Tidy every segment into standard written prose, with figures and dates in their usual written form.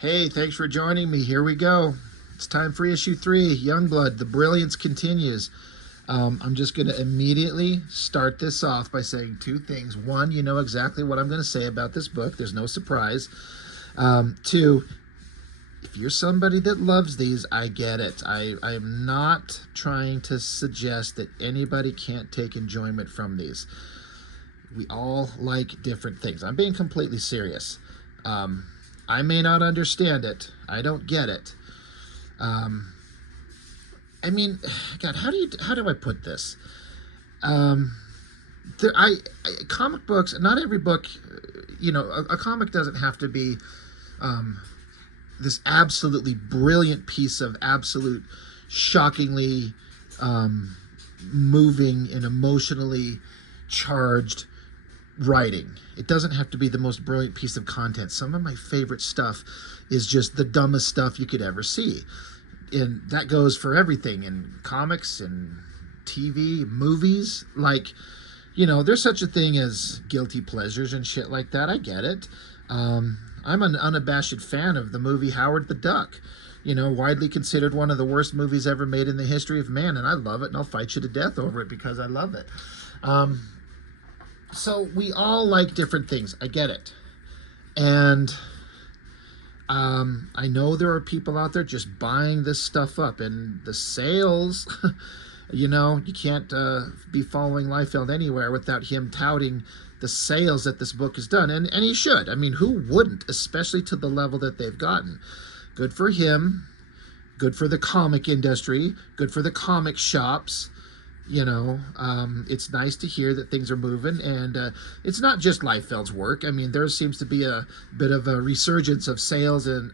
Hey, thanks for joining me. Here we go. It's time for issue 3, Youngblood. The brilliance continues. I'm just going to immediately start this off by saying two things. One, you know exactly what I'm going to say about this book. There's no surprise. Two, if you're somebody that loves these, I get it. I am not trying to suggest that anybody can't take enjoyment from these. We all like different things. I'm being completely serious. I may not understand it. I don't get it. I mean, God, how do I put this? Comic books. Not every book. A comic doesn't have to be this absolutely brilliant piece of absolute, shockingly moving and emotionally charged writing. It doesn't have to be the most brilliant piece of content. Some of my favorite stuff is just the dumbest stuff you could ever see. And that goes for everything in comics and TV, movies. Like, there's such a thing as guilty pleasures and shit like that. I get it. I'm an unabashed fan of the movie Howard the Duck. Widely considered one of the worst movies ever made in the history of man. And I love it, and I'll fight you to death over it because I love it. So we all like different things. I get it. And I know there are people out there just buying this stuff up. And the sales, you can't be following Liefeld anywhere without him touting the sales that this book has done. And he should. I mean, who wouldn't, especially to the level that they've gotten? Good for him. Good for the comic industry. Good for the comic shops. It's nice to hear that things are moving, and it's not just Liefeld's work. I mean, there seems to be a bit of a resurgence of sales and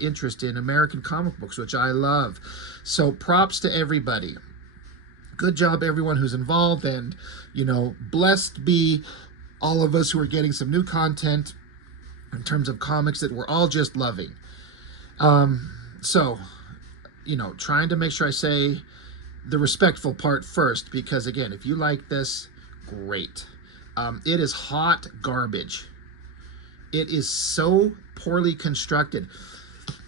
interest in American comic books, which I love. So props to everybody. Good job, everyone who's involved, and, blessed be all of us who are getting some new content in terms of comics that we're all just loving. Trying to make sure I say the respectful part first, because again, if you like this, great. It is hot garbage. It is so poorly constructed.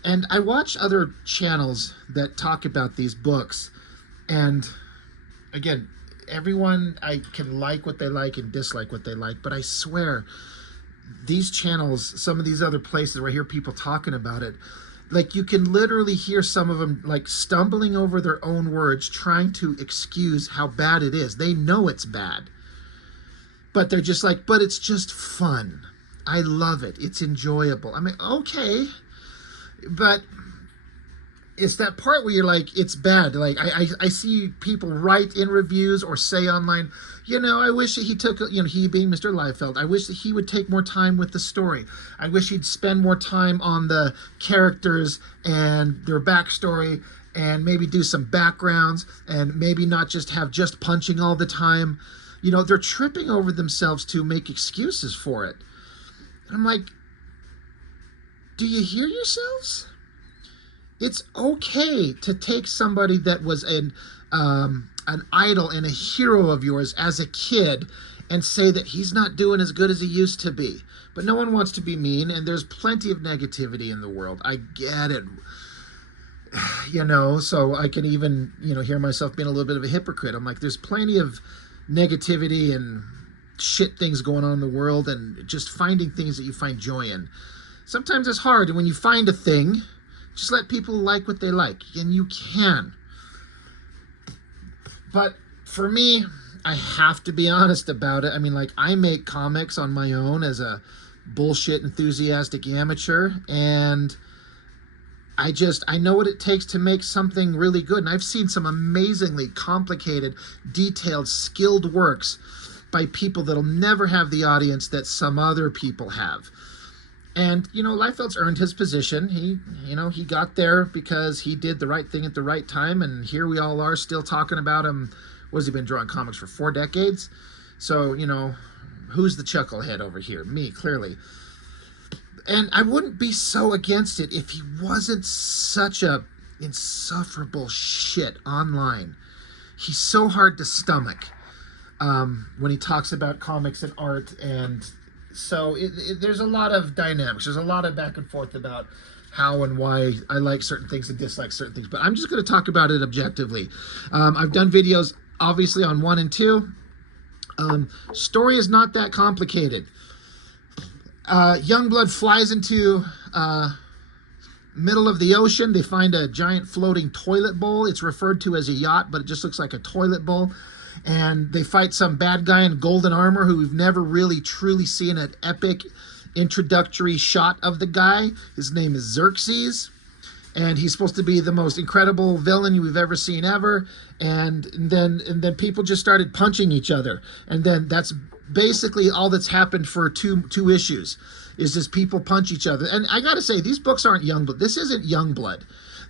And I watch other channels that talk about these books, and again, everyone, I can like what they like and dislike what they like, but I swear these channels, some of these other places where I hear people talking about it, like, you can literally hear some of them, like, stumbling over their own words, trying to excuse how bad it is. They know it's bad. But they're just like, but it's just fun. I love it. It's enjoyable. I mean, okay. But it's that part where you're like, it's bad. Like, I see people write in reviews or say online, I wish that he took, he being Mr. Liefeld, I wish that he would take more time with the story. I wish he'd spend more time on the characters and their backstory, and maybe do some backgrounds, and maybe not just have just punching all the time. They're tripping over themselves to make excuses for it. And I'm like, do you hear yourselves? It's okay to take somebody that was an idol and a hero of yours as a kid and say that he's not doing as good as he used to be. But no one wants to be mean, and there's plenty of negativity in the world. I get it. So I can even, hear myself being a little bit of a hypocrite. I'm like, there's plenty of negativity and shit things going on in the world, and just finding things that you find joy in. Sometimes it's hard, and when you find a thing, just let people like what they like, and you can. But for me, I have to be honest about it. I mean, like, I make comics on my own as a bullshit enthusiastic amateur, and I know what it takes to make something really good. And I've seen some amazingly complicated, detailed, skilled works by people that'll never have the audience that some other people have. And, Liefeld's earned his position. He got there because he did the right thing at the right time, and here we all are still talking about him. What has he been drawing comics for 4 decades? So, who's the chucklehead over here? Me, clearly. And I wouldn't be so against it if he wasn't such a insufferable shit online. He's so hard to stomach when he talks about comics and art and So there's a lot of dynamics. There's a lot of back and forth about how and why I like certain things and dislike certain things. But I'm just going to talk about it objectively. I've done videos, obviously, on 1 and 2. Story is not that complicated. Youngblood flies into middle of the ocean. They find a giant floating toilet bowl. It's referred to as a yacht, but it just looks like a toilet bowl. And they fight some bad guy in golden armor who we've never really truly seen an epic introductory shot of the guy. His name is Xerxes, and he's supposed to be the most incredible villain we've ever seen ever. And then people just started punching each other, and then that's basically all that's happened for two issues, is just people punch each other. And I gotta say, these books aren't Youngblood. This isn't Youngblood.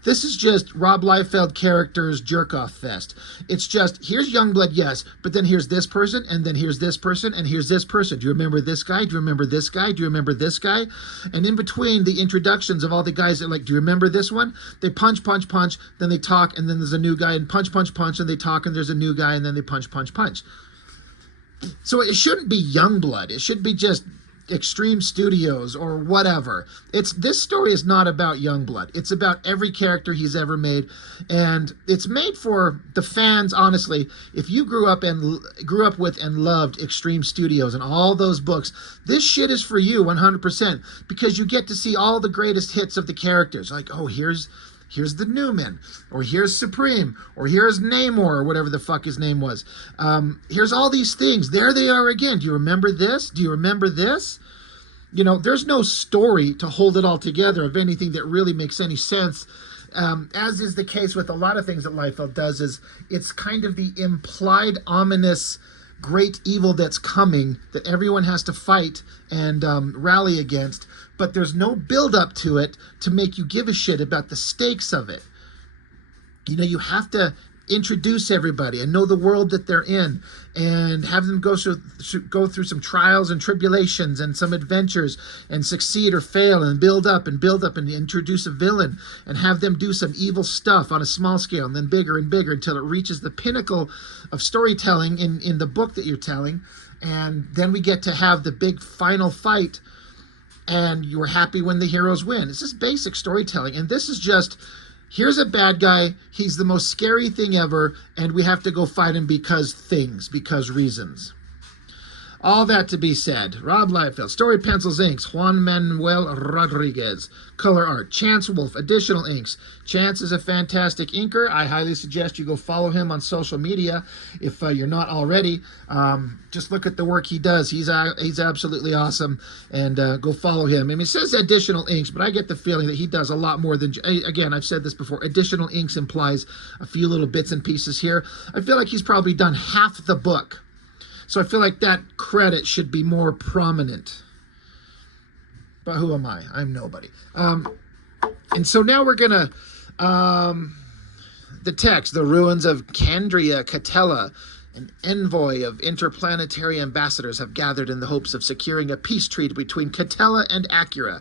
This is just Rob Liefeld characters jerk-off fest. It's just, here's Youngblood, yes, but then here's this person, and then here's this person, and here's this person. Do you remember this guy? Do you remember this guy? Do you remember this guy? And in between the introductions of all the guys that, like, do you remember this one? They punch, punch, punch, then they talk, and then there's a new guy, and punch, punch, punch, and they talk, and there's a new guy, and then they punch, punch, punch. So it shouldn't be Youngblood. It should be just Extreme Studios or whatever. This story is not about Youngblood. It's about every character he's ever made, and it's made for the fans. Honestly, if you grew up with and loved Extreme Studios and all those books, this shit is for you 100%, because you get to see all the greatest hits of the characters. Like, oh, here's the Newman, or here's Supreme, or here's Namor, or whatever the fuck his name was. Here's all these things. There they are again. Do you remember this? Do you remember this? You know, there's no story to hold it all together of anything that really makes any sense. As is the case with a lot of things that Liefeld does, is it's kind of the implied, ominous, great evil that's coming that everyone has to fight and rally against, but there's no build up to it to make you give a shit about the stakes of it. You know, you have to introduce everybody and know the world that they're in, and have them go through some trials and tribulations and some adventures, and succeed or fail, and build up and introduce a villain and have them do some evil stuff on a small scale, and then bigger and bigger until it reaches the pinnacle of storytelling in the book that you're telling. And then we get to have the big final fight, and you're happy when the heroes win. It's just basic storytelling. And this is just, here's a bad guy, he's the most scary thing ever, and we have to go fight him because reasons. All that to be said, Rob Liefeld, story, pencils, inks, Juan Manuel Rodriguez, color art, Chance Wolf, additional inks. Chance is a fantastic inker. I highly suggest you go follow him on social media if you're not already. Just look at the work he does. He's absolutely awesome, and go follow him. I mean, it says additional inks, but I get the feeling that he does a lot more than, again, I've said this before, additional inks implies a few little bits and pieces here. I feel like he's probably done half the book. So I feel like that credit should be more prominent. But who am I? I'm nobody. And so now we're going to... the text, the ruins of Candria Catella, an envoy of interplanetary ambassadors, have gathered in the hopes of securing a peace treaty between Catella and Acura.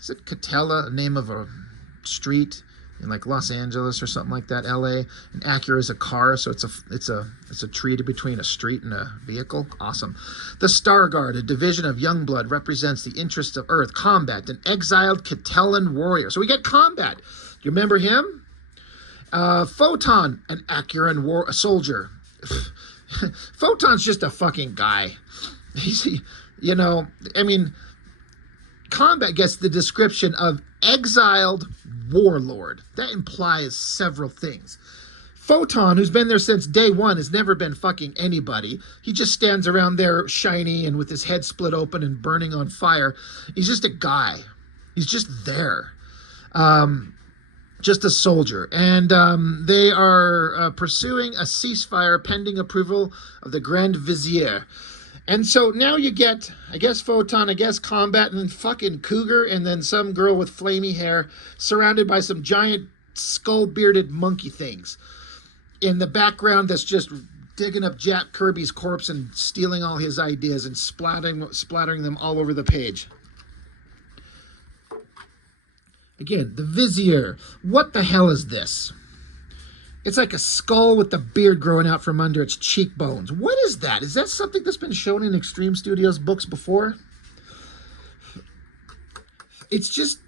Is it Catella, a name of a street in like Los Angeles or something like that, LA? And Acura is a car, so it's a treaty between a street and a vehicle. Awesome. The Star Guard, a division of Youngblood, represents the interests of Earth. Combat, an exiled Catellan warrior. So we get Combat. Do you remember him? Photon, an Acuran soldier. Photon's just a fucking guy. You know, I mean, Combat gets the description of exiled warlord. That implies several things. Photon, who's been there since day one, has never been fucking anybody. He just stands around there shiny and with his head split open and burning on fire. He's just a guy. He's just there. Just a soldier. And they are pursuing a ceasefire pending approval of the Grand Vizier. And so now you get, I guess, Photon, I guess, Combat, and then fucking Cougar, and then some girl with flamey hair surrounded by some giant skull-bearded monkey things. In the background, that's just digging up Jack Kirby's corpse and stealing all his ideas and splattering them all over the page. Again, the Vizier. What the hell is this? It's like a skull with the beard growing out from under its cheekbones. What is that? Is that something that's been shown in Extreme Studios books before? It's just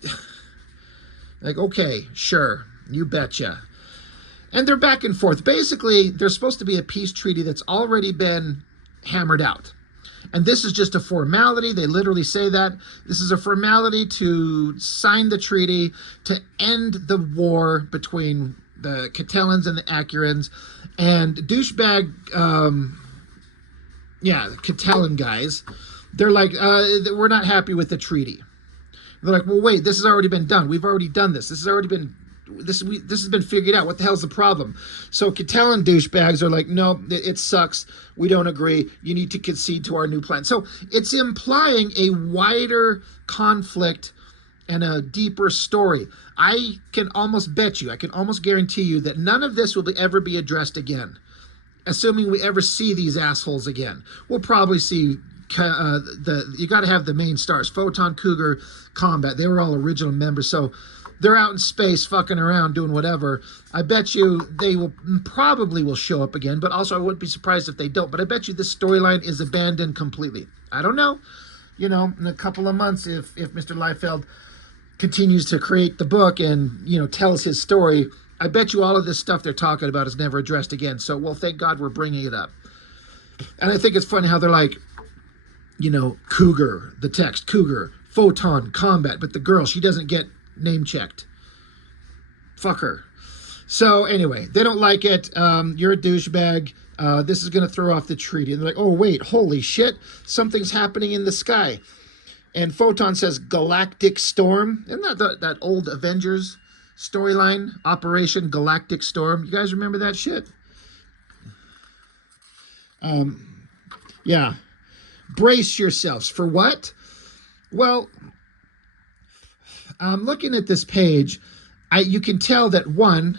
like, okay, sure, you betcha. And they're back and forth. Basically, there's supposed to be a peace treaty that's already been hammered out. And this is just a formality. They literally say that. This is a formality to sign the treaty to end the war between the Catellans and the Acurans. And douchebag, Catellan guys, they're like, we're not happy with the treaty. They're like, well, wait, this has already been done. We've already done this. This has already been, this has been figured out. What the hell's the problem? So Catellan douchebags are like, no, it sucks. We don't agree. You need to concede to our new plan. So it's implying a wider conflict and a deeper story. I can almost bet you, I can almost guarantee you that none of this will ever be addressed again. Assuming we ever see these assholes again. We'll probably see you got to have the main stars, Photon, Cougar, Combat. They were all original members, so they're out in space fucking around doing whatever. I bet you they will show up again, but also I wouldn't be surprised if they don't. But I bet you this storyline is abandoned completely. I don't know. You know, in a couple of months, if Mr. Liefeld continues to create the book and, you know, tells his story, I bet you all of this stuff they're talking about is never addressed again. So, well, thank God we're bringing it up. And I think it's funny how they're like, you know, Cougar, the text, Cougar, Photon, Combat, but the girl, she doesn't get name checked. Fuck her. So anyway, they don't like it. You're a douchebag. This is going to throw off the treaty. And they're like, oh, wait, holy shit. Something's happening in the sky. And Photon says Galactic Storm. Isn't that that old Avengers storyline? Operation Galactic Storm. You guys remember that shit? Yeah. Brace yourselves. For what? Well, looking at this page, you can tell that, one,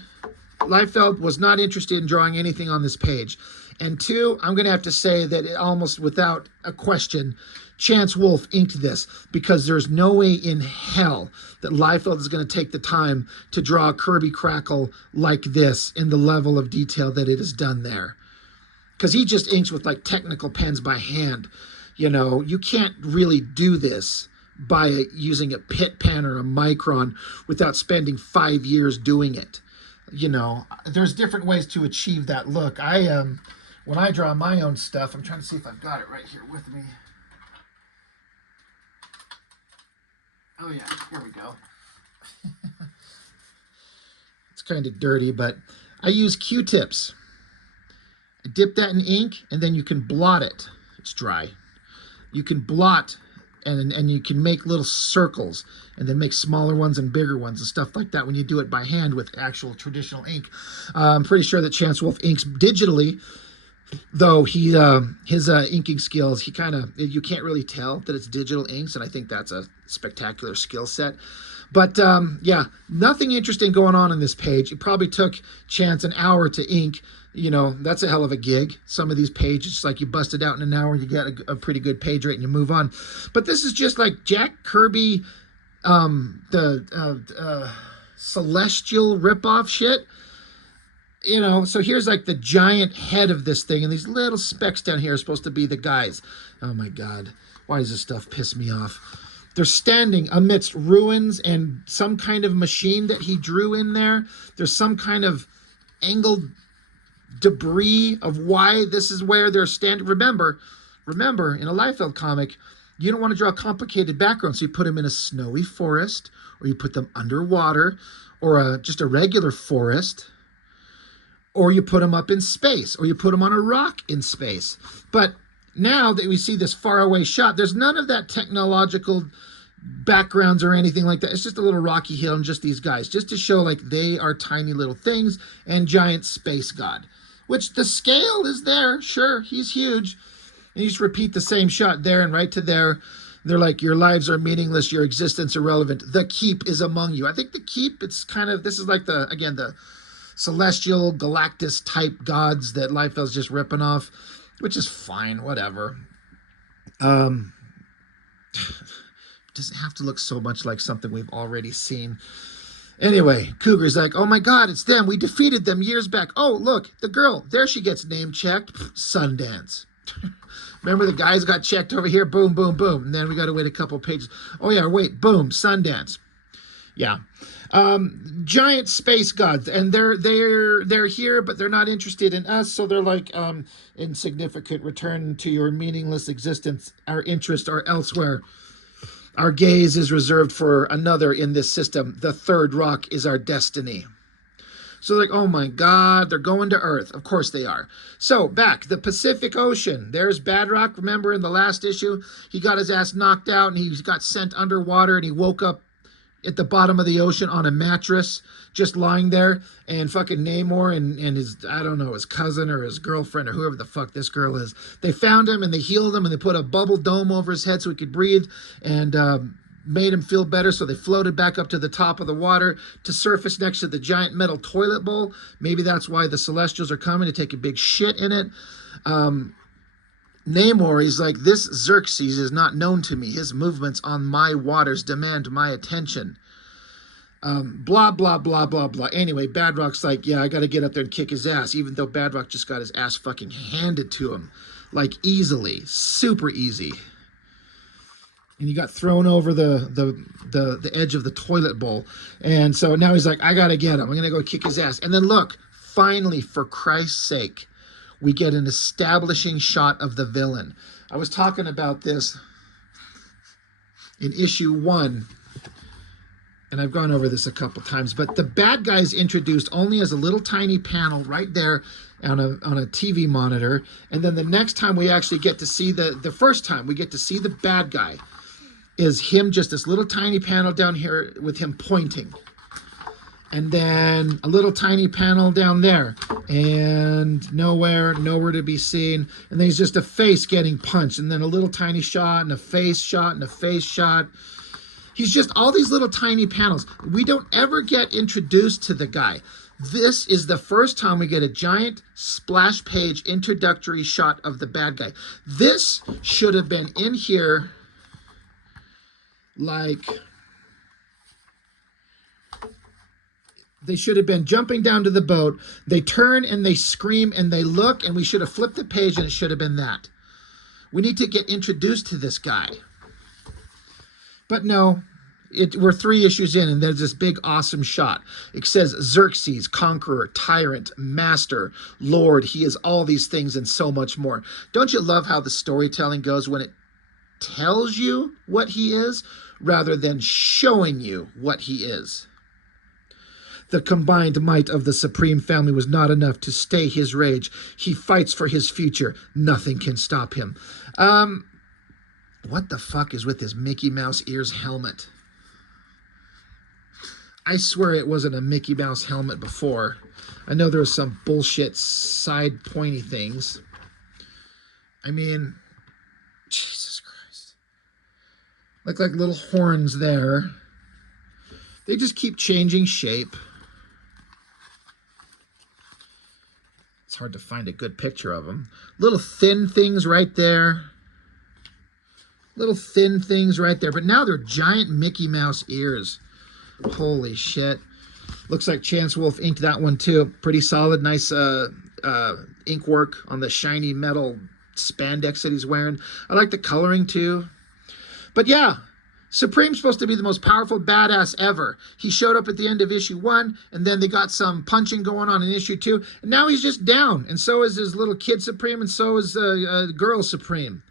Liefeld was not interested in drawing anything on this page. And two, I'm going to have to say that it almost without a question, Chance Wolfe inked this, because there's no way in hell that Liefeld is going to take the time to draw a Kirby Crackle like this in the level of detail that it is done there. Because he just inks with like technical pens by hand. You know, you can't really do this by using a pit pen or a micron without spending 5 years doing it. You know, there's different ways to achieve that look. When I draw my own stuff, I'm trying to see if I've got it right here with me. Oh yeah, here we go. It's kind of dirty, but I use Q-tips. I dip that in ink, and then you can blot it. It's dry. You can blot, and you can make little circles, and then make smaller ones and bigger ones and stuff like that when you do it by hand with actual traditional ink. I'm pretty sure that Chance Wolfe inks digitally, though his inking skills, you can't really tell that it's digital inks, and I think that's a spectacular skill set. But yeah, nothing interesting going on this page. It probably took Chance an hour to ink. You know, that's a hell of a gig. Some of these pages, it's like you bust it out in an hour, you get a pretty good page rate and you move on. But this is just like Jack Kirby, the Celestial ripoff shit. You know, so here's like the giant head of this thing, and these little specks down here are supposed to be the guys. Oh my God, why does this stuff piss me off? They're standing amidst ruins and some kind of machine that he drew in there. There's some kind of angled debris of why this is where they're standing. Remember, in a Liefeld comic, you don't want to draw a complicated background, so you put them in a snowy forest, or you put them underwater, or just a regular forest, or you put them up in space, or you put them on a rock in space. But now that we see this faraway shot, there's none of that technological backgrounds or anything like that. It's just a little rocky hill and just these guys, just to show like they are tiny little things and giant space god, which the scale is there. Sure, he's huge. And you just repeat the same shot there and right to there. They're like, your lives are meaningless, your existence irrelevant. The keep is among you. I think the keep, it's kind of, this is like the celestial Galactus type gods that Liefeld's just ripping off, which is fine, whatever. Doesn't have to look so much like something we've already seen. Anyway, Cougar's like, oh my God, it's them. We defeated them years back. Oh, look, the girl. There she gets name checked. Sundance. Remember the guys got checked over here? Boom, boom, boom. And then we got to wait a couple pages. Oh yeah, wait, boom, Sundance. Yeah. Giant space gods, and they're here, but they're not interested in us, so they're like, insignificant, return to your meaningless existence. Our interests are elsewhere. Our gaze is reserved for another in this system. The third rock is our destiny. So like, oh my God, they're going to Earth. Of course they are. So back, the Pacific Ocean. There's Badrock. Remember in the last issue, he got his ass knocked out and he got sent underwater and he woke up at the bottom of the ocean on a mattress, just lying there, and fucking Namor and his, I don't know, his cousin or his girlfriend or whoever the fuck this girl is, they found him and they healed him and they put a bubble dome over his head so he could breathe, and made him feel better, so they floated back up to the top of the water to surface next to the giant metal toilet bowl. Maybe that's why the Celestials are coming to take a big shit in it. Namor, he's like, this Xerxes is not known to me. His movements on my waters demand my attention. Blah, blah, blah, blah, blah. Anyway, Badrock's like, yeah, I got to get up there and kick his ass, even though Badrock just got his ass fucking handed to him. Like, easily. Super easy. And he got thrown over the edge of the toilet bowl. And so now he's like, I got to get him. I'm going to go kick his ass. And then look, finally, for Christ's sake, we get an establishing shot of the villain. I was talking about this in issue 1, and I've gone over this a couple times, but the bad guy's introduced only as a little tiny panel right there on a TV monitor, and then the next time we actually get to see the first time we get to see the bad guy is him, just this little tiny panel down here with him pointing. And then a little tiny panel down there, and nowhere to be seen. And then he's just a face getting punched, and then a little tiny shot, and a face shot, and a face shot. He's just all these little tiny panels. We don't ever get introduced to the guy. This is the first time we get a giant splash page introductory shot of the bad guy. This should have been in here like... They should have been jumping down to the boat. They turn and they scream and they look, and we should have flipped the page and it should have been that. We need to get introduced to this guy. But no, we're 3 issues in and there's this big awesome shot. It says Xerxes, conqueror, tyrant, master, lord. He is all these things and so much more. Don't you love how the storytelling goes when it tells you what he is rather than showing you what he is? The combined might of the Supreme family was not enough to stay his rage. He fights for his future. Nothing can stop him. What the fuck is with this Mickey Mouse ears helmet? I swear it wasn't a Mickey Mouse helmet before. I know there was some bullshit side pointy things. I mean, Jesus Christ. Look like little horns there. They just keep changing shape. It's hard to find a good picture of them. Little thin things right there. Little thin things right there. But now they're giant Mickey Mouse ears. Holy shit. Looks like Chance Wolf inked that one too. Pretty solid. Nice ink work on the shiny metal spandex that he's wearing. I like the coloring too. But yeah. Supreme's supposed to be the most powerful badass ever. He showed up at the end of issue 1, and then they got some punching going on in issue 2, and now he's just down. And so is his little kid Supreme, and so is girl Supreme.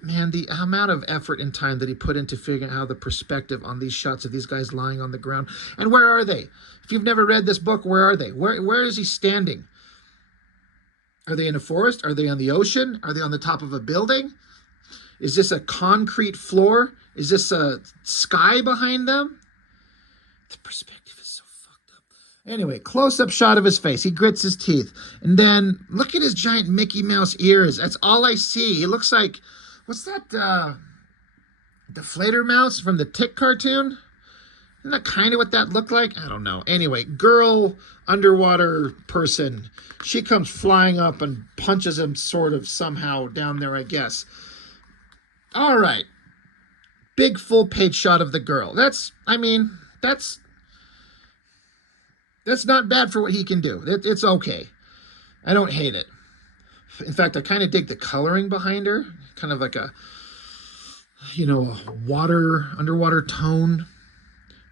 Man, the amount of effort and time that he put into figuring out how the perspective on these shots of these guys lying on the ground. And where are they? If you've never read this book, where are they? Where is he standing? Are they in a forest? Are they on the ocean? Are they on the top of a building? Is this a concrete floor? Is this a sky behind them? The perspective is so fucked up. Anyway, close-up shot of his face. He grits his teeth. And then, look at his giant Mickey Mouse ears. That's all I see. He looks like, what's that, Deflator Mouse from the Tick cartoon? Isn't that kind of what that looked like? I don't know. Anyway, girl, underwater person. She comes flying up and punches him sort of somehow down there, I guess. All right. Big full page shot of the girl. That's That's not bad for what he can do. It's okay. I don't hate it. In fact, I kind of dig the coloring behind her. Kind of like a, underwater tone,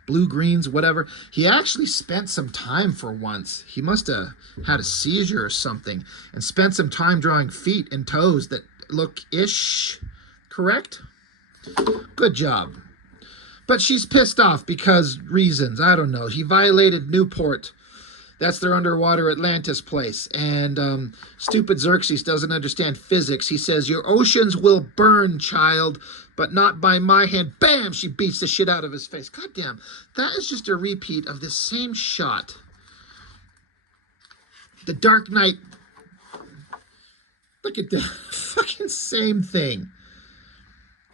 blue greens, whatever. He actually spent some time for once. He must have had a seizure or something and spent some time drawing feet and toes that look ish correct. Good job. But she's pissed off because reasons. I don't know. He violated Newport. That's their underwater Atlantis place. And stupid Xerxes doesn't understand physics. He says, your oceans will burn, child, but not by my hand. Bam! She beats the shit out of his face. Goddamn. That is just a repeat of the same shot. The Dark Knight. Look at the fucking same thing.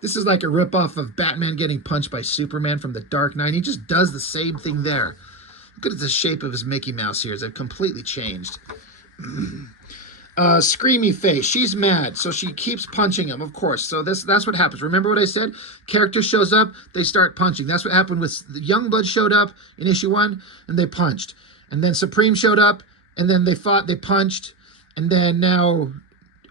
This is like a ripoff of Batman getting punched by Superman from The Dark Knight. He just does the same thing there. Look at the shape of his Mickey Mouse ears. They've completely changed. Screamy face. She's mad, so she keeps punching him, of course. So that's what happens. Remember what I said? Character shows up, they start punching. That's what happened with Youngblood showed up in issue 1, and they punched. And then Supreme showed up, and then they fought, they punched. And then now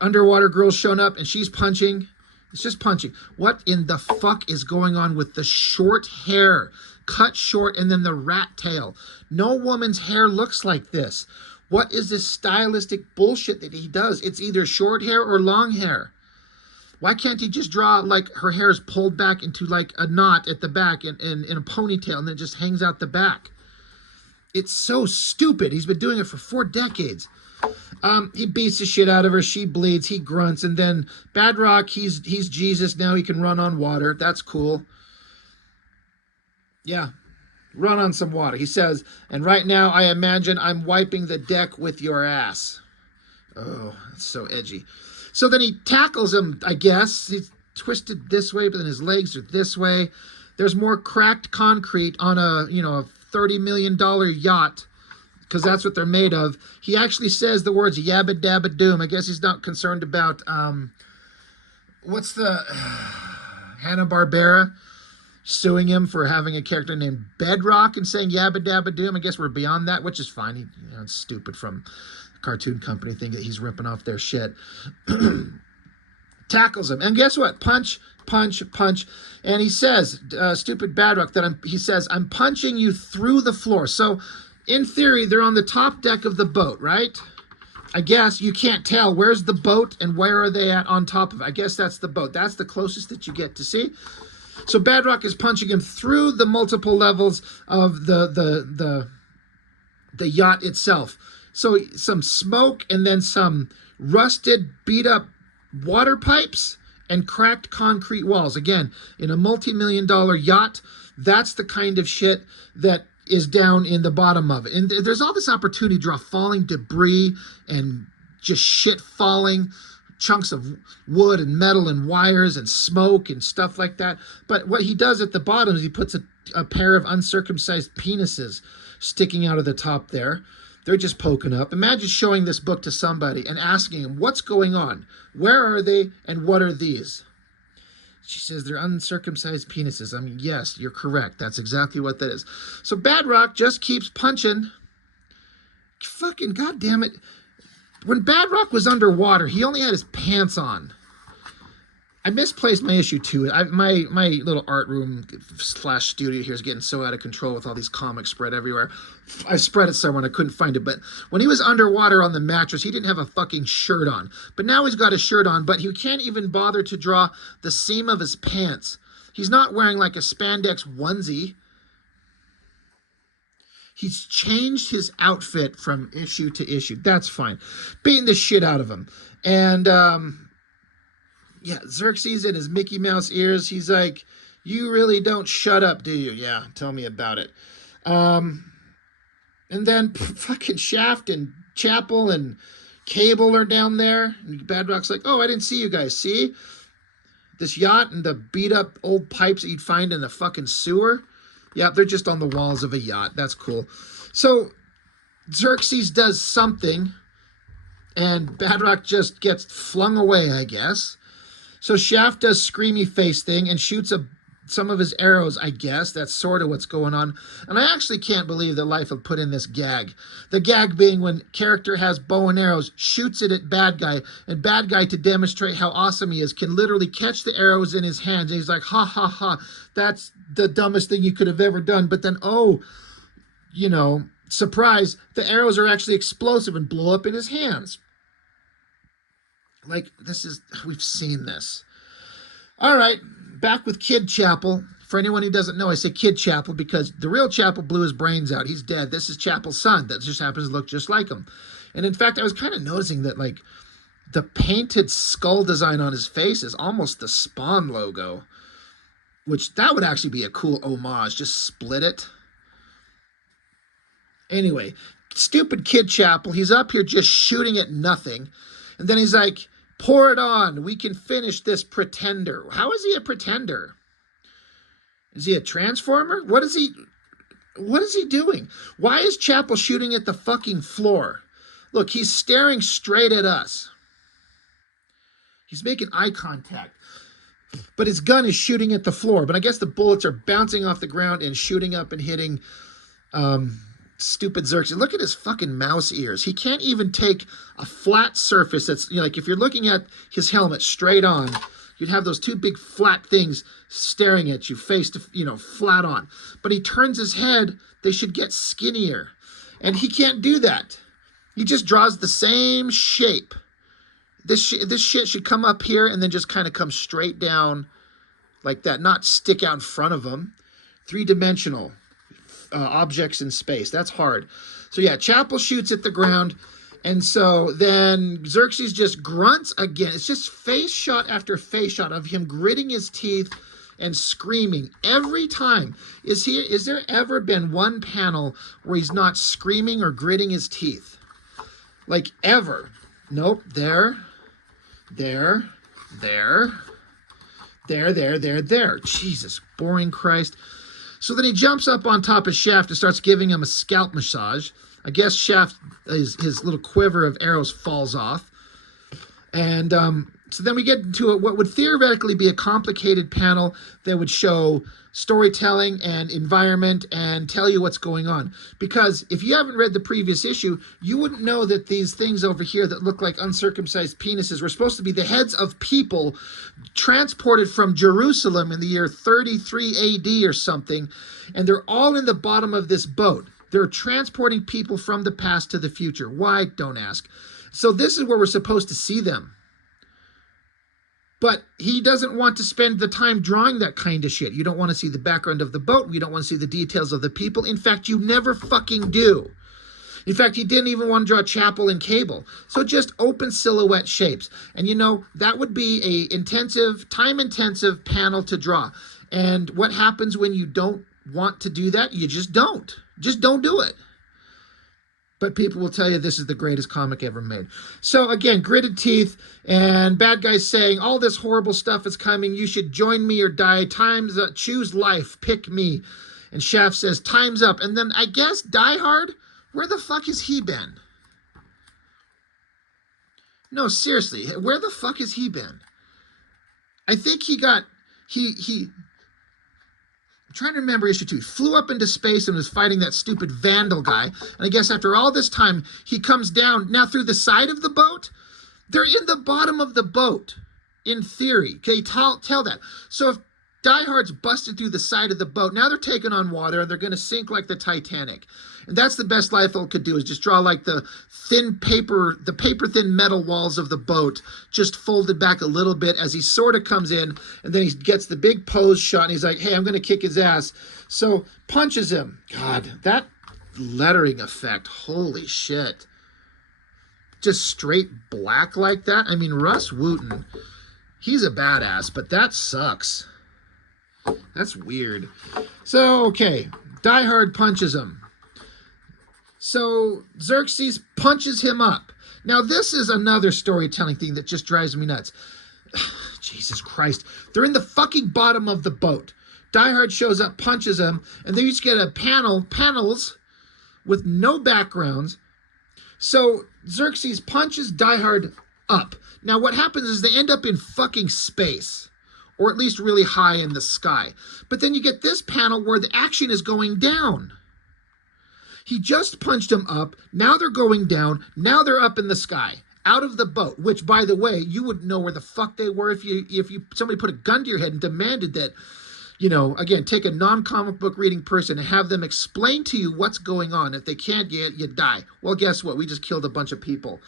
Underwater Girl's shown up, and she's punching. It's just punching. What in the fuck is going on with the short hair? Cut short and then the rat tail. No woman's hair looks like this. What is this stylistic bullshit that he does? It's either short hair or long hair. Why can't he just draw like her hair is pulled back into like a knot at the back and in a ponytail and then it just hangs out the back? It's so stupid. He's been doing it for 4 decades. He beats the shit out of her. She bleeds. He grunts. And then Badrock, he's Jesus. Now he can run on water. That's cool. Yeah. Run on some water. He says, and right now I imagine I'm wiping the deck with your ass. Oh, that's so edgy. So then he tackles him, I guess. He's twisted this way, but then his legs are this way. There's more cracked concrete on a $30 million yacht, because that's what they're made of. He actually says the words yabba dabba doom. I guess he's not concerned about, what's the, Hanna-Barbera suing him for having a character named Bedrock and saying yabba dabba doom. I guess we're beyond that, which is fine. It's stupid from the cartoon company thing that he's ripping off their shit. Tackles him. And guess what? Punch, punch, punch. And he says, stupid Badrock, he says, I'm punching you through the floor. So, in theory, they're on the top deck of the boat, right? I guess you can't tell where's the boat and where are they at on top of it. I guess that's the boat. That's the closest that you get to see. So Badrock is punching him through the multiple levels of the yacht itself. So some smoke and then some rusted, beat up water pipes and cracked concrete walls. Again, in a multi-million-dollar yacht, that's the kind of shit that is down in the bottom of it. And there's all this opportunity to draw falling debris and just shit falling, chunks of wood and metal and wires and smoke and stuff like that. But what he does at the bottom is he puts a pair of uncircumcised penises sticking out of the top there. They're just poking up. Imagine showing this book to somebody and asking them, what's going on? Where are they? And what are these? She says they're uncircumcised penises. I mean, yes, you're correct. That's exactly what that is. So Badrock just keeps punching. Fucking goddamn it. When Badrock was underwater, he only had his pants on. I misplaced my issue 2. My little art room / studio here is getting so out of control with all these comics spread everywhere. I spread it somewhere and I couldn't find it. But when he was underwater on the mattress, he didn't have a fucking shirt on. But now he's got a shirt on, but he can't even bother to draw the seam of his pants. He's not wearing like a spandex onesie. He's changed his outfit from issue to issue. That's fine. Beating the shit out of him. And, yeah, Xerxes in his Mickey Mouse ears. He's like, you really don't shut up, do you? Yeah, tell me about it. And then fucking Shaft and Chapel and Cable are down there. And Badrock's like, oh, I didn't see you guys. See? This yacht and the beat up old pipes that you'd find in the fucking sewer. Yeah, they're just on the walls of a yacht. That's cool. So Xerxes does something and Badrock just gets flung away, I guess. So Shaft does screamy face thing and shoots a some of his arrows, I guess. That's sort of what's going on. And I actually can't believe that Liefeld put in this gag. The gag being when character has bow and arrows, shoots it at bad guy, and bad guy, to demonstrate how awesome he is, can literally catch the arrows in his hands. And he's like, ha, ha, ha, that's the dumbest thing you could have ever done. But then, oh, you know, surprise, the arrows are actually explosive and blow up in his hands. Like, we've seen this. All right, back with Kid Chapel. For anyone who doesn't know, I say Kid Chapel because the real Chapel blew his brains out. He's dead. This is Chapel's son. That just happens to look just like him. And in fact, I was kind of noticing that, like, the painted skull design on his face is almost the Spawn logo, which that would actually be a cool homage. Just split it. Anyway, stupid Kid Chapel. He's up here just shooting at nothing. And then he's like, pour it on. We can finish this pretender. How is he a pretender? Is he a transformer? What is he doing? Why is Chapel shooting at the fucking floor? Look, he's staring straight at us. He's making eye contact. But his gun is shooting at the floor. But I guess the bullets are bouncing off the ground and shooting up and hitting stupid Xerxes. Look at his fucking mouse ears. He can't even take a flat surface that's, you know, like if you're looking at his helmet straight on, you'd have those two big flat things staring at you face to, you know, flat on. But he turns his head, they should get skinnier. And he can't do that. He just draws the same shape. This shit should come up here and then just kind of come straight down like that, not stick out in front of him. Three-dimensional objects in space. That's hard. So yeah, Chapel shoots at the ground. And so then Xerxes just grunts again. It's just face shot after face shot of him gritting his teeth and screaming every time. Is there ever been one panel where he's not screaming or gritting his teeth? Like ever. Nope. There. Jesus, boring Christ. So then he jumps up on top of Shaft and starts giving him a scalp massage. I guess Shaft, his little quiver of arrows falls off. And so then we get into what would theoretically be a complicated panel that would show storytelling and environment and tell you what's going on. Because if you haven't read the previous issue, you wouldn't know that these things over here that look like uncircumcised penises were supposed to be the heads of people transported from Jerusalem in the year 33 AD or something. And they're all in the bottom of this boat. They're transporting people from the past to the future. Why? Don't ask. So this is where we're supposed to see them. But he doesn't want to spend the time drawing that kind of shit. You don't want to see the background of the boat. You don't want to see the details of the people. In fact, you never fucking do. In fact, he didn't even want to draw Chapel and Cable. So just open silhouette shapes. And you know, that would be a time-intensive panel to draw. And what happens when you don't want to do that? You just don't. Just don't do it. But people will tell you this is the greatest comic ever made. So again, gritted teeth and bad guys saying all this horrible stuff is coming. You should join me or die. Time's up. Choose life. Pick me. And Shaft says, time's up. And then I guess Die Hard, where the fuck has he been? No, seriously, where the fuck has he been? I think I'm trying to remember issue 2. He flew up into space and was fighting that stupid Vandal guy. And I guess after all this time, he comes down now through the side of the boat. They're in the bottom of the boat, in theory. Okay, tell that. So if Die Hard's busted through the side of the boat, now they're taking on water and they're going to sink like the Titanic. And that's the best Liefeld could do, is just draw like the paper-thin metal walls of the boat, just folded back a little bit as he sort of comes in, and then he gets the big pose shot, and he's like, hey, I'm going to kick his ass. So punches him. God, that lettering effect, holy shit. Just straight black like that. I mean, Russ Wooten, he's a badass, but that sucks. That's weird. So, okay, Die Hard punches him. So Xerxes punches him up. Now, this is another storytelling thing that just drives me nuts. Jesus Christ. They're in the fucking bottom of the boat. Die Hard shows up, punches him, and then you just get a panels with no backgrounds. So Xerxes punches Die Hard up. Now, what happens is they end up in fucking space. or at least really high in the sky. But then you get this panel where the action is going down. He just punched them up. Now they're going down. Now they're up in the sky, out of the boat, which, by the way, you wouldn't know where the fuck they were if somebody put a gun to your head and demanded that, you know, again, take a non-comic book reading person and have them explain to you what's going on. If they can't, you die. Well, guess what? We just killed a bunch of people.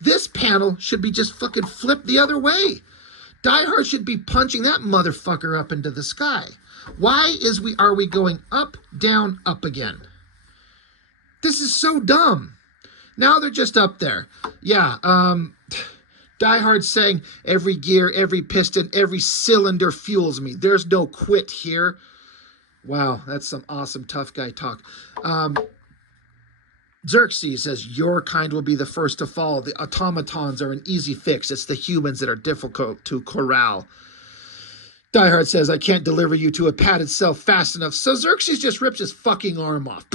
This panel should be just fucking flipped the other way. Die Hard should be punching that motherfucker up into the sky. Why are we going up, down, up again? This is so dumb. Now they're just up there. Yeah, Die Hard saying, every gear, every piston, every cylinder fuels me. There's no quit here. Wow, that's some awesome tough guy talk. Xerxes says, your kind will be the first to fall. The automatons are an easy fix. It's the humans that are difficult to corral. Die Hard says, I can't deliver you to a padded cell fast enough. So Xerxes just rips his fucking arm off.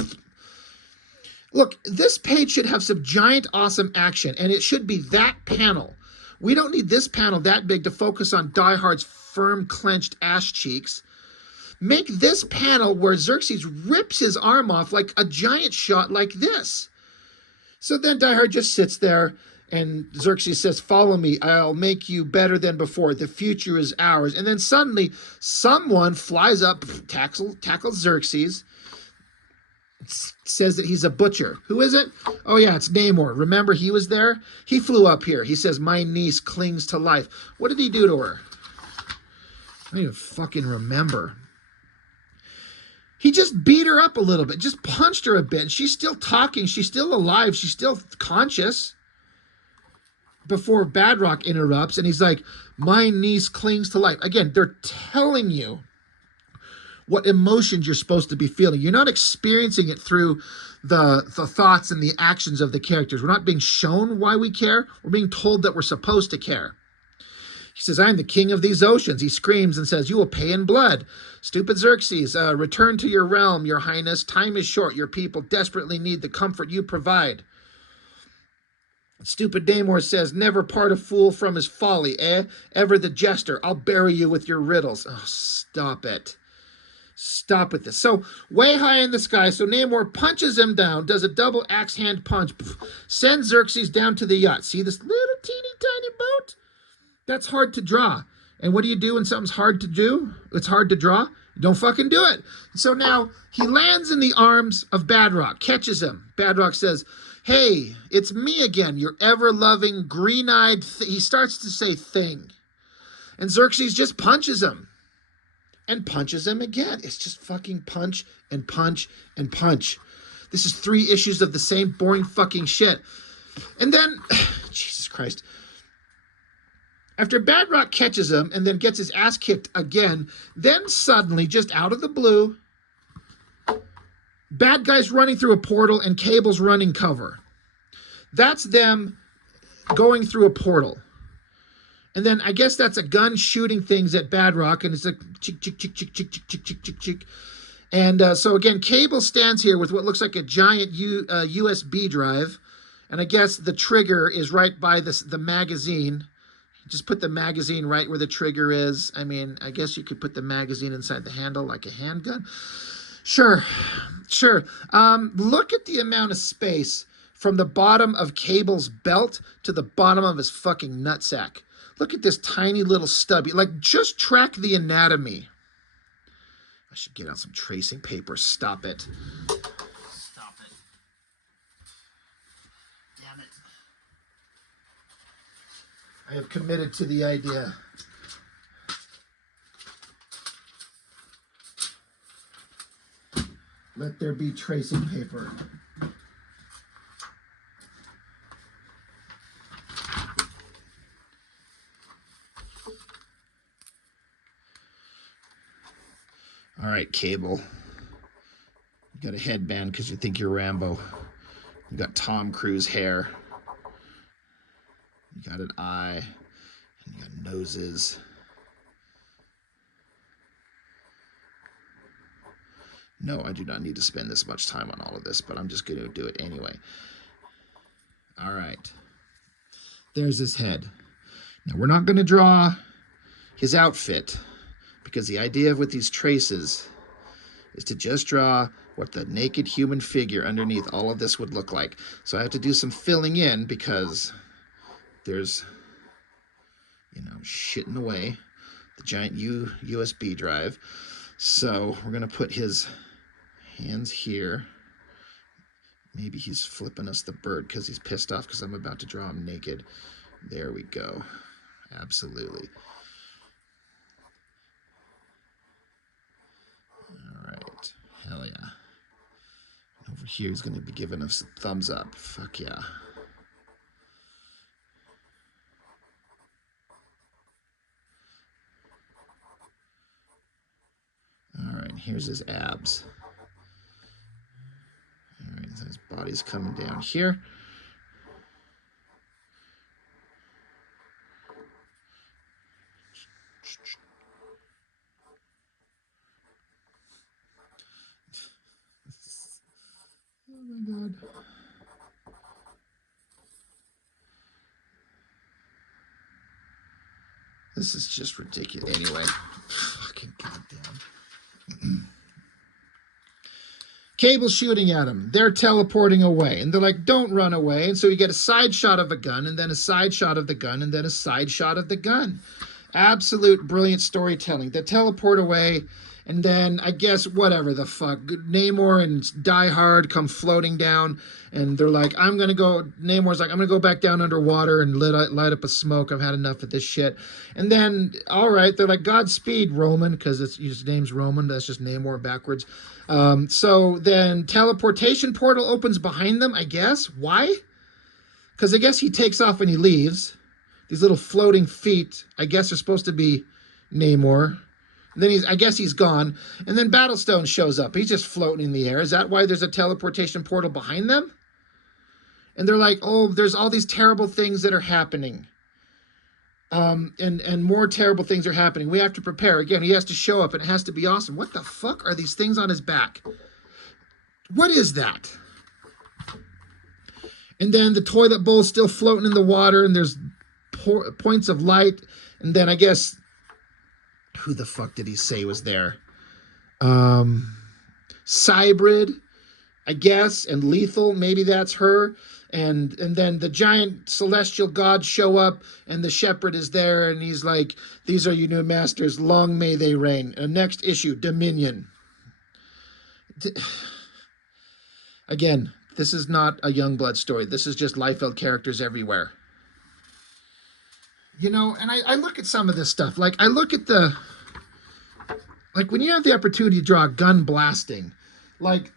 Look, this page should have some giant awesome action, and it should be that panel. We don't need this panel that big to focus on Die Hard's firm, clenched ass cheeks. Make this panel where Xerxes rips his arm off like a giant shot like this. So then Die Hard just sits there, and Xerxes says, follow me. I'll make you better than before. The future is ours. And then suddenly someone flies up, tackles Xerxes, says that he's a butcher. Who is it? Oh yeah, it's Namor. Remember he was there? He flew up here. He says, my niece clings to life. What did he do to her? I don't even fucking remember. He just beat her up a little bit, just punched her a bit. And she's still talking. She's still alive. She's still conscious. Before Badrock interrupts and he's like, my niece clings to life. Again, they're telling you what emotions you're supposed to be feeling. You're not experiencing it through the thoughts and the actions of the characters. We're not being shown why we care. We're being told that we're supposed to care. He says, I am the king of these oceans. He screams and says, you will pay in blood. Stupid Xerxes, return to your realm, your highness. Time is short. Your people desperately need the comfort you provide. Stupid Namor says, never part a fool from his folly, eh? Ever the jester. I'll bury you with your riddles. Oh, stop it. Stop with this. So, way high in the sky, so Namor punches him down, does a double axe hand punch, sends Xerxes down to the yacht. See this little teeny tiny boat? That's hard to draw. And what do you do when something's hard to do? It's hard to draw. Don't fucking do it. So now he lands in the arms of Badrock, catches him. Badrock says, hey, it's me again, your ever-loving, green-eyed... He starts to say thing. And Xerxes just punches him. And punches him again. It's just fucking punch and punch and punch. This is 3 issues of the same boring fucking shit. And then... Jesus Christ... After Badrock catches him and then gets his ass kicked again, then suddenly, just out of the blue, bad guys running through a portal and Cable's running cover. That's them going through a portal. And then I guess that's a gun shooting things at Badrock, and it's like chick, chick, chick, chick, chick, chick, chick, chick, chick, chick. And so again, Cable stands here with what looks like a giant USB drive. And I guess the trigger is right by the magazine. Just put the magazine right where the trigger is. I mean, I guess you could put the magazine inside the handle like a handgun. Sure, sure. Look at the amount of space from the bottom of Cable's belt to the bottom of his fucking nutsack. Look at this tiny little stubby. Like, just track the anatomy. I should get out some tracing paper. Stop it. Stop it. Damn it. I have committed to the idea. Let there be tracing paper. All right, Cable. You got a headband because you think you're Rambo. You got Tom Cruise hair. You got an eye. And you got noses. No, I do not need to spend this much time on all of this, but I'm just going to do it anyway. All right. There's his head. Now, we're not going to draw his outfit. because the idea with these traces is to just draw what the naked human figure underneath all of this would look like. So I have to do some filling in because there's, you know, shit in the way, the giant USB drive. So we're going to put his hands here. Maybe he's flipping us the bird because he's pissed off because I'm about to draw him naked. There we go. Absolutely. All right. Hell yeah. Over here, he's going to be giving us a thumbs up. Fuck yeah. All right, here's his abs. All right, so his body's coming down here. Oh my God. This is just ridiculous. Anyway, fucking goddamn. Cable's shooting at him. They're teleporting away. And they're like, don't run away. And so you get a side shot of a gun, and then a side shot of the gun, and then a side shot of the gun. Absolute brilliant storytelling. They teleport away, and then I guess whatever the fuck. Namor and Die Hard come floating down, and they're like, Namor's like, I'm going to go back down underwater and light up a smoke. I've had enough of this shit. And then, all right, they're like, Godspeed, Roman, because his name's Roman. That's just Namor backwards. So then teleportation portal opens behind them, I guess. Why? Because I guess he takes off and he leaves. These little floating feet, I guess, are supposed to be Namor. And then I guess he's gone. And then Battlestone shows up. He's just floating in the air. Is that why there's a teleportation portal behind them? And they're like, oh, there's all these terrible things that are happening. And more terrible things are happening. We have to prepare. Again, he has to show up and it has to be awesome. What the fuck are these things on his back? What is that? And then the toilet bowl's still floating in the water and there's points of light. And then I guess, who the fuck did he say was there? Cybrid, I guess, and Liefeld, maybe that's her. And then the giant celestial gods show up, and the shepherd is there, and he's like, these are your new masters, long may they reign. Next issue, Dominion. Again, this is not a Youngblood story. This is just Liefeld characters everywhere. You know, and I look at some of this stuff. Like, I look at like, when you have the opportunity to draw gun blasting, like...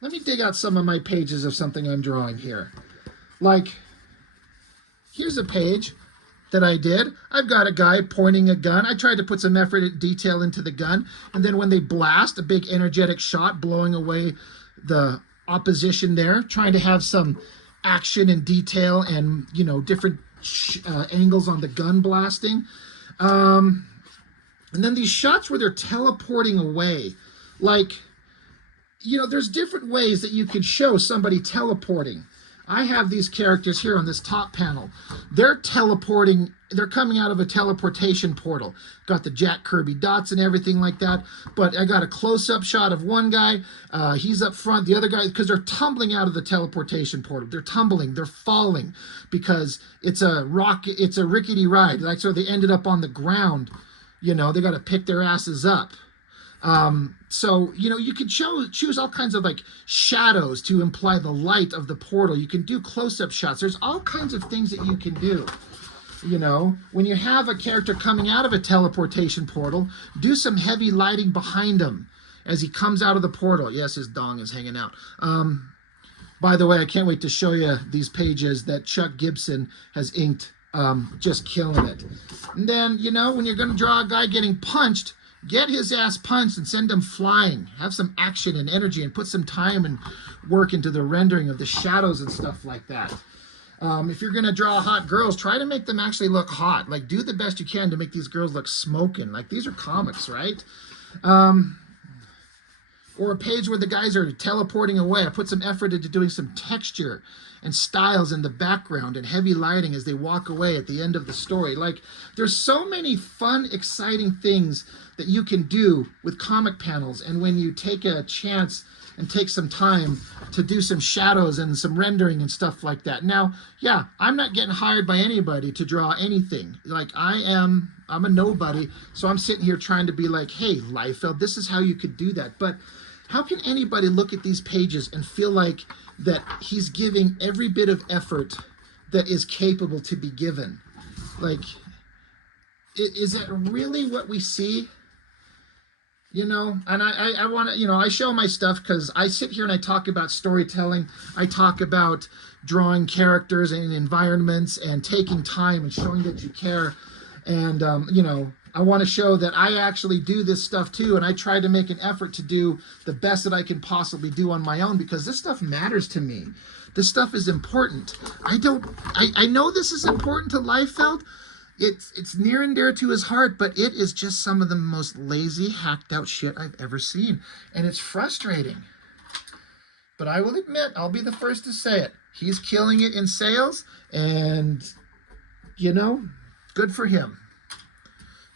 Let me dig out some of my pages of something I'm drawing here. Like, here's a page that I did. I've got a guy pointing a gun. I tried to put some effort and detail into the gun. And then when they blast, a big energetic shot blowing away the opposition there, trying to have some action and detail and, you know, different angles on the gun blasting. And then these shots where they're teleporting away. Like... You know, there's different ways that you can show somebody teleporting. I have these characters here on this top panel. They're teleporting. They're coming out of a teleportation portal. Got the Jack Kirby dots and everything like that. But I got a close-up shot of one guy. He's up front. The other guy, because they're tumbling out of the teleportation portal. They're tumbling. They're falling because it's a rickety ride. Like, so they ended up on the ground. You know, they got to pick their asses up. So, you know, you could choose all kinds of like shadows to imply the light of the portal. You can do close-up shots. There's all kinds of things that you can do. You know, when you have a character coming out of a teleportation portal, do some heavy lighting behind him as he comes out of the portal. Yes, his dong is hanging out. By the way, I can't wait to show you these pages that Chuck Gibson has inked. Just killing it. And then, you know, when you're going to draw a guy getting punched, get his ass punched and send him flying. Have some action and energy and put some time and work into the rendering of the shadows and stuff like that. If you're going to draw hot girls, try to make them actually look hot. Like, do the best you can to make these girls look smoking. Like, these are comics, right? Or a page where the guys are teleporting away. I put some effort into doing some texture and styles in the background and heavy lighting as they walk away at the end of the story. Like, there's so many fun, exciting things that you can do with comic panels. And when you take a chance and take some time to do some shadows and some rendering and stuff like that. Now, yeah, I'm not getting hired by anybody to draw anything. Like, I'm a nobody, so I'm sitting here trying to be like, hey, Liefeld, this is how you could do that. But how can anybody look at these pages and feel like that he's giving every bit of effort that is capable to be given? Like, is that really what we see? You know, and I want to, you know, I show my stuff because I sit here and I talk about storytelling. I talk about drawing characters and environments and taking time and showing that you care. And, you know, I want to show that I actually do this stuff too. And I try to make an effort to do the best that I can possibly do on my own, because this stuff matters to me. This stuff is important. I know this is important to Liefeld. It's near and dear to his heart, but it is just some of the most lazy, hacked out shit I've ever seen. And it's frustrating. But I will admit, I'll be the first to say it. He's killing it in sales, and, you know, good for him.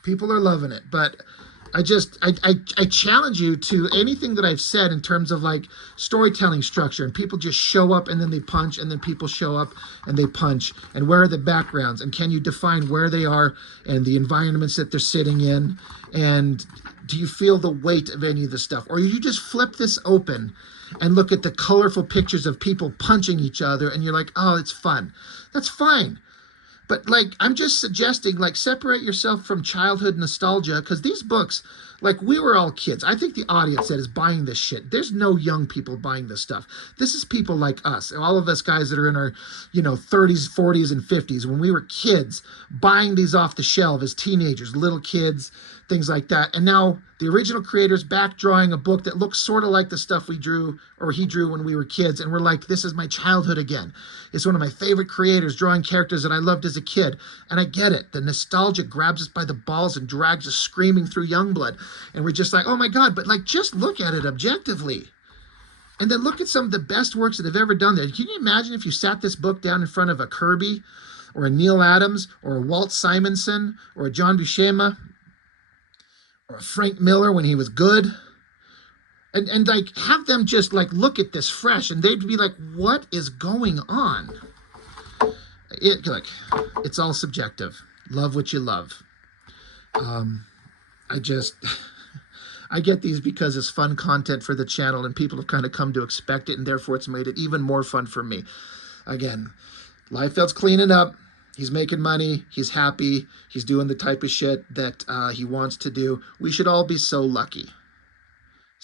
People are loving it. But I challenge you to anything that I've said in terms of like storytelling structure, and people just show up and then they punch, and then people show up and they punch, and where are the backgrounds, and can you define where they are and the environments that they're sitting in, and do you feel the weight of any of the stuff, or you just flip this open and look at the colorful pictures of people punching each other and you're like, oh, it's fun. That's fine. But, like, I'm just suggesting, like, separate yourself from childhood nostalgia, because these books, like, we were all kids. I think the audience that is buying this shit, there's no young people buying this stuff. This is people like us, all of us guys that are in our, you know, 30s, 40s, and 50s, when we were kids, buying these off the shelf as teenagers, little kids, things like that. And now the original creators back drawing a book that looks sort of like the stuff we drew, or he drew when we were kids, and we're like, this is my childhood again. It's one of my favorite creators drawing characters that I loved as a kid. And I get it. The nostalgia grabs us by the balls and drags us screaming through Youngblood. And we're just like, oh my God, but like, just look at it objectively. And then look at some of the best works that have ever done there. Can you imagine if you sat this book down in front of a Kirby, or a Neil Adams, or a Walt Simonson, or a John Buscema, or a Frank Miller when he was good? And like, have them just like look at this fresh, and they'd be like, what is going on? It's all subjective. Love what you love. I get these because it's fun content for the channel, and people have kind of come to expect it, and therefore it's made it even more fun for me. Again, Liefeld's cleaning up. He's making money. He's happy. He's doing the type of shit that he wants to do. We should all be so lucky.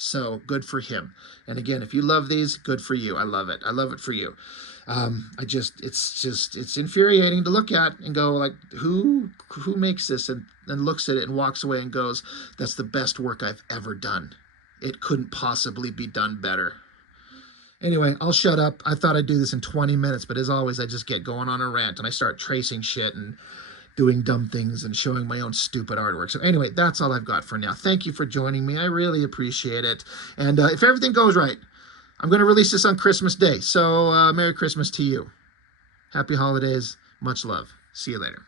So good for him. And again, if you love these, good for you. I love it. I love it for you. It's infuriating to look at and go like, who makes this, and looks at it and walks away and goes, that's the best work I've ever done. It couldn't possibly be done better. Anyway, I'll shut up. I thought I'd do this in 20 minutes, but as always, I just get going on a rant and I start tracing shit and doing dumb things and showing my own stupid artwork. So anyway, that's all I've got for now. Thank you for joining me. I really appreciate it. And if everything goes right, I'm going to release this on Christmas Day. So Merry Christmas to you. Happy holidays. Much love. See you later.